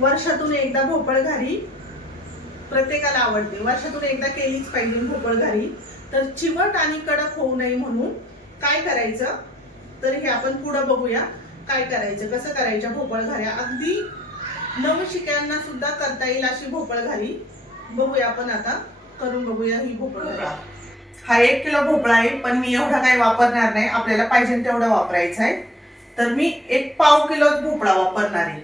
वर्षातून एकदा भोपळ घारी प्रत्येकाला आवडते, वर्षातून एकदा केलीच पाहिजे भोपळ घारी। तर चिवट आणि कडक होऊ नये म्हणून काय करायचं, तर हे आपण पुढे बघूया काय करायचं, कसं करायच्या भोपळ घाऱ्या। अगदी नवशिक्यांना सुद्धा करता येईल अशी भोपळ घारी बघूया आपण आता, करून बघूया ही भोपळ घारी। हा 1 किलो भोपळा आहे, पण मी एवढा काही वापरणार नाही, आपल्याला पाहिजे तेवढा वापरायचा आहे। तर मी 1 पाव किलो भोपळा वापरणार आहे।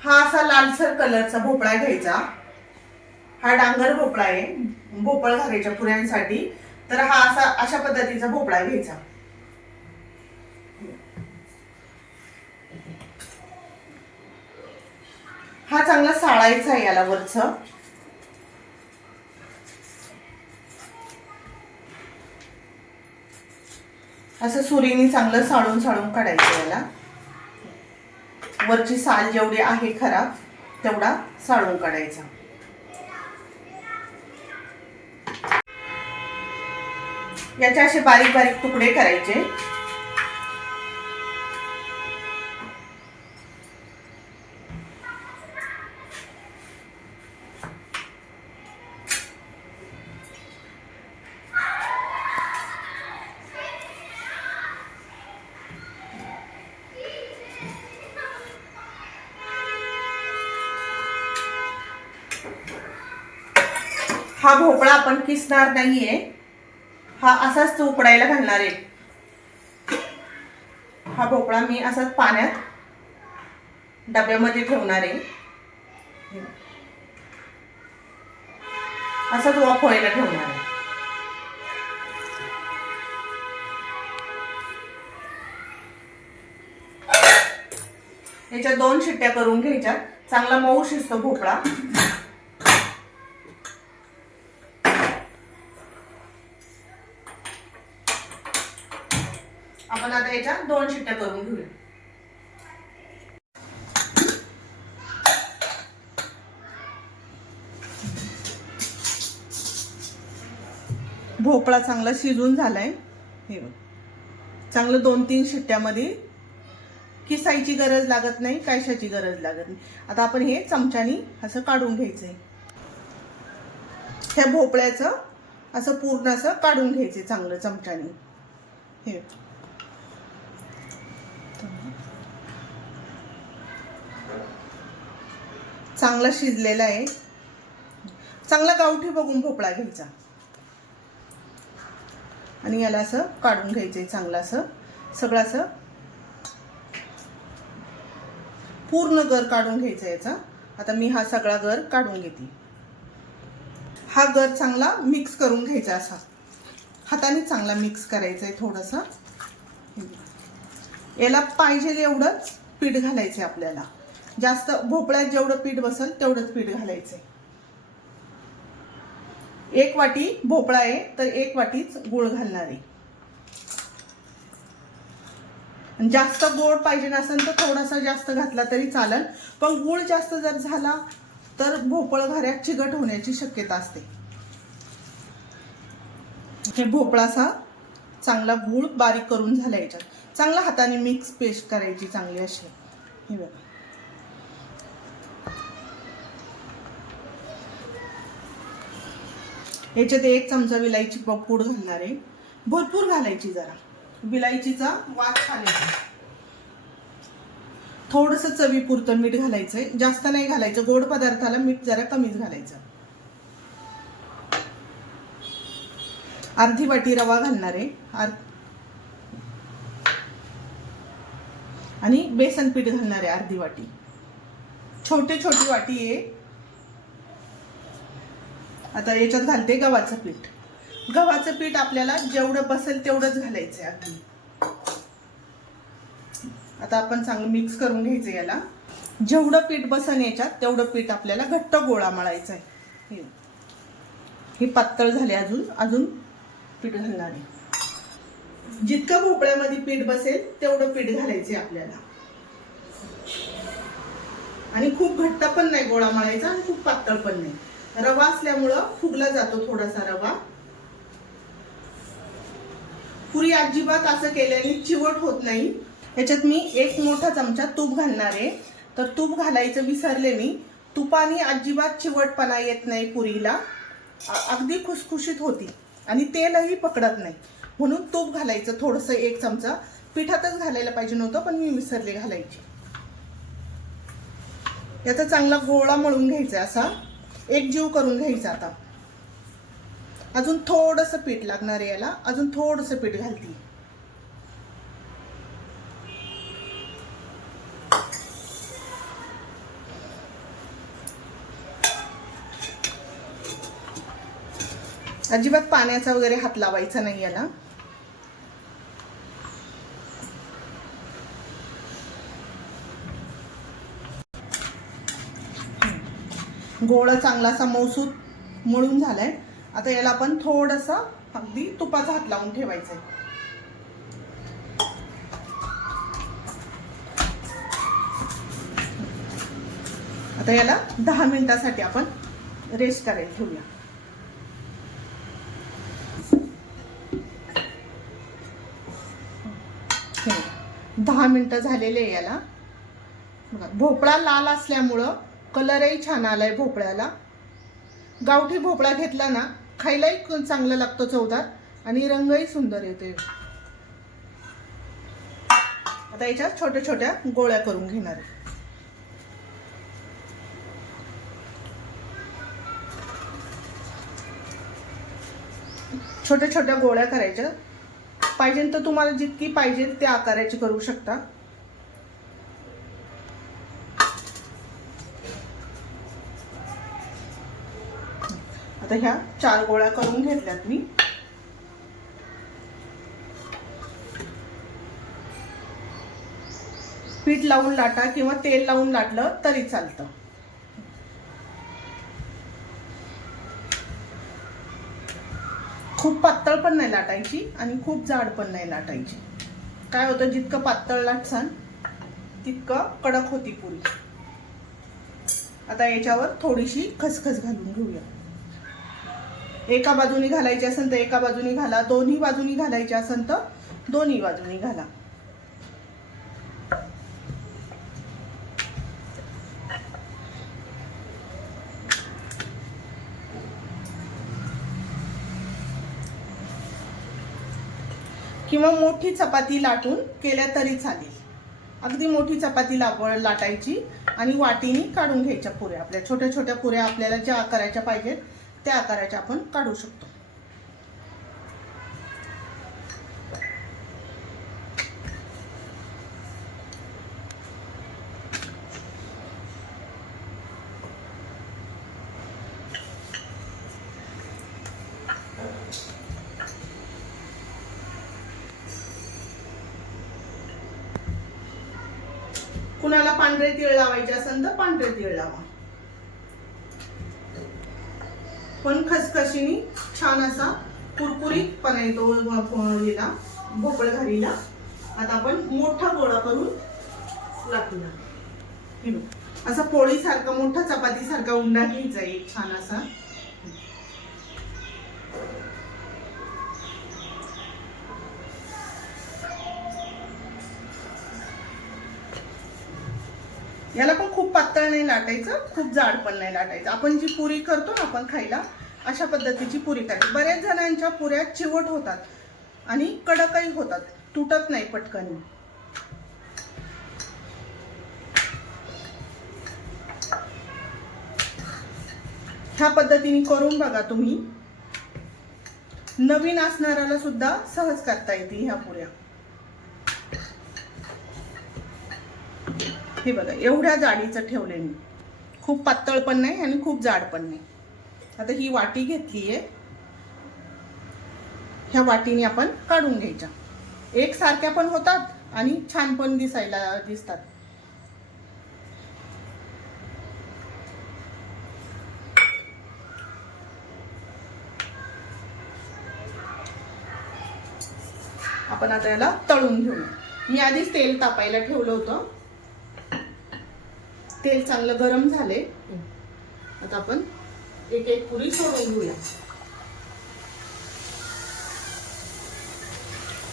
हा असा लालसर कलरचा भोपळा घ्यायचा। हा डांगर भोपळा आहे भोपळ घाऱ्याच्या पुऱ्यांसाठी। तर हा अशा पद्धतीचा भोपळा घ्यायचा। हा चांगला साळायचा आहे याला वरच, असं सुरीने चांगलं साळून साळून काढायचं याला। वरची साल जेवढी आहे खराब तेवढा साळून काढायचा। याचे असे बारीक बारीक तुकडे करायचे। हा भोपळा आपण किसणार नाहीये, हा असाच उकडायला घालणार आहे। हा भोपळा मी असाच पाण्यात डब्यामध्ये ठेवणार आहे, असाच वाफवायला ठेवणार आहे। याच्या 2 शिट्ट्या करून घ्यायच्या, चांगला मऊ शिजतो भोपळा। आपण आता याच्या 2 शिट्ट्या करून घेऊया। भोपळा चांगला शिजून झालाय, हे चांगलं 2-3 शिट्ट्यामध्ये, किसायची गरज लागत नाही, कशाची गरज लागत नाही। आता आपण हे चमच्यानी असं काढून घ्यायचंय, ह्या भोपळ्याचं असं पूर्ण असं काढून घ्यायचे चांगलं चमच्यानी। हे चांगला शिजलेला आहे, चांगला गावठी बघून भोपळा घ्यायचा आणि याला असं काढून घ्यायचंय चांगलं असं सगळं असं पूर्ण गर काढून घ्यायचा याचा। आता मी हा सगळा गर काढून घेते। हा गर चांगला मिक्स करून घ्यायचा, असा हाताने चांगला मिक्स करायचा आहे थोडंसं। याला पाहिजे एवढंच पीठ घालायचं आपल्याला, जास्त भोपळ्यात जेवढं पीठ बसेल तेवढंच पीठ घालायचंय। 1 वाटी भोपळा आहे तर 1 वाटीच गूळ घालणार आहे। जास्त गोड पाहिजे नसेल तर थोडासा जास्त घातला तरी चालेल, पण गूळ जास्त जर झाला तर भोपळ घाऱ्यात चिकट होण्याची शक्यता असते। हे भोपळाचा चांगला गूळ बारीक करून झाला, याच्यात चांगला हाताने मिक्स पेस्ट करायची चांगली अशी। हे बघा, याच्यात 1 चमचा विलायची पूड घालणार आहे, भरपूर घालायची, जरा विलायचीचा वास छान येतो। थोडंसं चवीपुरतं मीठ घालायचंय, जास्त नाही घालायचं, गोड पदार्थाला मीठ जरा कमीच घालायचं। अर्धी वाटी रवा घालणार आहे आणि बेसन पीठ घालणार आहे अर्धी वाटी, छोटी वाटी आहे। आता याच्यात घालते गव्हाचं पीठ। गव्हाचं पीठ आपल्याला जेवढं बसेल तेवढंच घालायचंय अगदी। आता आपण चांगलं मिक्स करून घ्यायचं याला, जेवढं पीठ बसन याच्यात तेवढं पीठ आपल्याला घट्ट गोळा मळायचा आहे। हे पातळ झाले, अजून पीठ घालणार आहे। जितकं भोपळ्यामध्ये पीठ बसेल तेवढं पीठ घालायचे आपल्याला, आणि खूप घट्ट पण नाही गोळा मळायचा आणि खूप पातळ पण नाही। रवा असल्यामुळं फुगला जातो थोडासा रवा। पुरी अजिबात असं केल्याने चिवट होत नाही। याच्यात मी 1 मोठा चमचा तूप घालणार आहे। तर तूप घालायचं विसरले मी। तुपाने अजिबात चिवटपणा येत नाही पुरीला, अगदी खुसखुशीत होती आणि तेलही पकडत नाही, म्हणून तूप घालायचं थोडंसं 1 चमचा। पिठातच घालायला पाहिजे नव्हतं पण मी विसरले घालायची। याचा चांगला गोळा मळून घ्यायचा, असा एकजीव करून घ्यायचा। आता अजून थोडंसं पीठ लागणार आहे याला, अजून थोडंसं पीठ घालते। अजिबात पाण्याचा वगैरे हात लावायचा नाही याला। गोळा चांगलासा मऊसूत मळून झालाय। आता याला आपण थोडंसं अगदी तुपाचा हात लावून ठेवायचंय। आता याला 10 मिनिटासाठी आपण रेस्ट करायला ठेवूया। 10 मिनिटं झालेले आहे याला। बघा भोपळा लाल असल्यामुळं कलरही छान आलाय भोपळ्याला। गावठी भोपळा घेतला ना खायलाही चांगला लागतो, चवदार, आणि रंगही सुंदर येते। आता याच्या छोट्या छोट्या गोळ्या करून घेणार आहे। छोट्या छोट्या गोळ्या करायच्या, पाहिजे तर तुम्हाला जितकी पाहिजे त्या आकाराची करू शकता। आता ह्या 4 गोळ्या करून घेतल्यात मी। पीठ लावून लाटा किंवा तेल लावून लाटलं तरी चालतं। खूप पातळ पण नाही लाटायची आणि खूप जाड पण नाही लाटायची। काय होतं, जितकं पातळ लाटसान तितकं कडक होती पुरी। आता याच्यावर थोडीशी खसखस घालून घेऊया। एका बाजूनी घालायची असेल तर एका बाजूनी घाला, दोन्ही बाजूनी घालायची असेल तर दोन्ही बाजूनी घाला। किंवा मोठी चपाती लाटून केल्या तरी चालेल। अगदी मोठी चपाती लाटायची आणि वाटीनी काढून घ्यायच्या पुऱ्या। आपल्या छोट्या छोट्या पुऱ्या आपल्याला ज्या आकाराच्या पाहिजेत त्या आकाराच्या आपण काढू शकतो। कुणाला पांढरे तीळ लावायचे असेल तर पांढरे तीळ लावा, पण खसखशीनी छान असा कुरकुरीतपणा येतो हिला, भोपळ घारीला। आता आपण मोठा गोळा करून लाटूया। असा पोळी सारखा मोठा चपाती सारखा उंडा घ्यायचा एक छान असा। याला पण खूप पातळ नाही लाटायचं, खूप जाड पण नाही लाटायचं। आपण जी पुरी करतो ना आपण खायला, अशा पद्धतीची पुरी करायची। बऱ्याच जणांच्या पुऱ्या चिवट होतात आणि कडकही होतात, तुटत नाही पटकन। ह्या पद्धतीने करून बघा तुम्ही। नवीन असणाऱ्याला सुद्धा सहज करता येतील ह्या पुऱ्या। हे बघा एवढ्या जाडीचं ठेवले मी, खूप पातळ पण नाही आणि खूप जाड पण नाही। आता ही वाटी घेतलीये, ह्या वाटीने आपण काढून घ्यायच्या। एकसारख्या पण होतात आणि छान पण दिसतात। आपण आता याला तळून घेऊ। मी आधीच तेल तापायला ठेवलं होतं, तेल चांगलं गरम झाले। आता आपण एक एक पुरी सोडून घेऊया।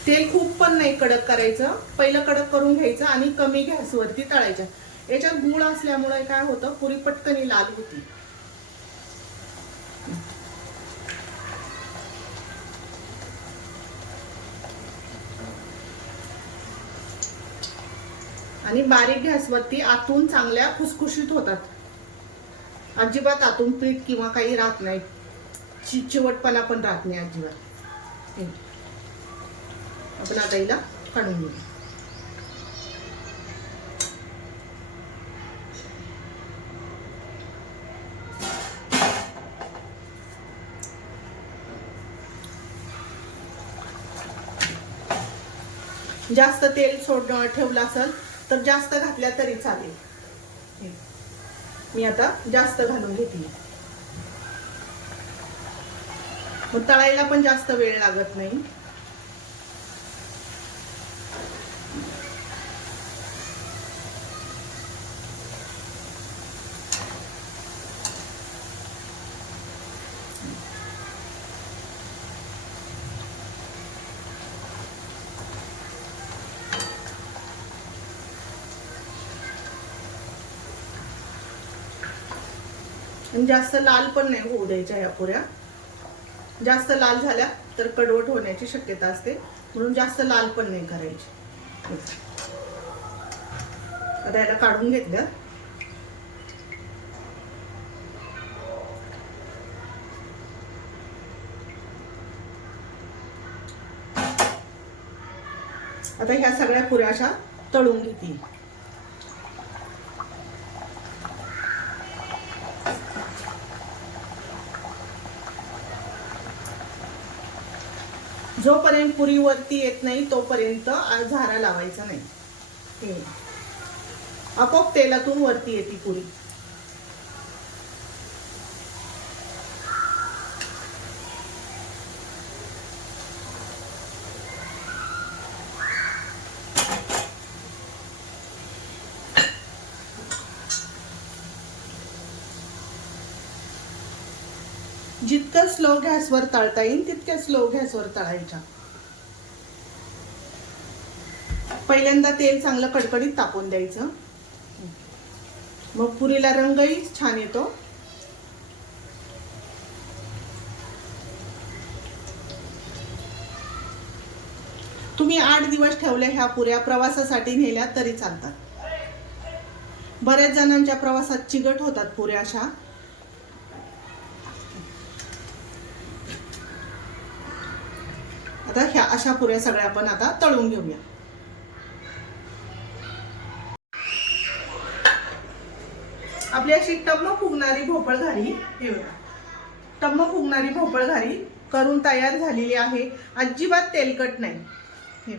तेल खूप पण नाही कडक करायचं, पहिलं कडक करून घ्यायचं आणि कमी गॅसवरती तळायच्या. याच्यात गूळ असल्यामुळे काय होतं, पुरी पटकन लाल होती. आणि बारीक गॅसवरती आतून चांगल्या खुसखुशीत होतात. अजिबात आतून पीठ किंवा काही राहत नाही, चिवटपणा पण राहत नाही अजिबात. आपण आता हिला काढून घेऊ. जास्त तेल ठेवलं असेल तर जास्त घातल्या तरी चालेल. मी आता जास्त घालून घेतली, मग तळायला पण जास्त वेळ लागत नाही. आणि जास्त लाल पण नाही होऊ द्यायच्या या पुऱ्या. जास्त लाल झाल्या तर कडवट होण्याची शक्यता असते, म्हणून जास्त लाल पण नाही करायची. आता याला काढून घेतल्या. आता ह्या सगळ्या पुऱ्या अशा तळून घेते. जोपर्यंत पुरी वरती येत नाही तोपर्यंत झारा लावायचा नाही. आपोआप तेलातून वरती येते पुरी. जितकं स्लो गॅसवर तळता येईल तितक्या स्लो गॅसवर तळायच्या. पहिल्यांदा तेल चांगलं कडकडीत तापवून द्यायचं, मग पुरीला रंगही छान येतो. तुम्ही 8 दिवस ठेवल्या ह्या पुऱ्या, प्रवासासाठी नेल्या तरी चालतात. बऱ्याच जणांच्या प्रवासात चिकट होतात पुऱ्या अशा. आता ह्या अशा पुऱ्या सगळ्या आपण आता तळून घेऊया. आपली अशी टम्म फुगणारी भोपळ घारी, हे बघा, टम्म फुगणारी भोपळ घारी करून तयार झालेली आहे. अजिबात तेलकट नाही, हे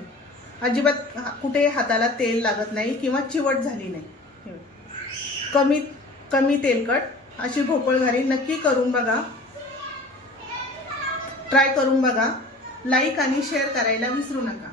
अजिबात कुठे हाताला तेल लागत नाही किंवा चिवट झाली नाही. कमी तेलकट अशी भोपळ घारी नक्की करून बघा, ट्राय करून बघा. लाईक आणि शेअर करायला विसरू नका.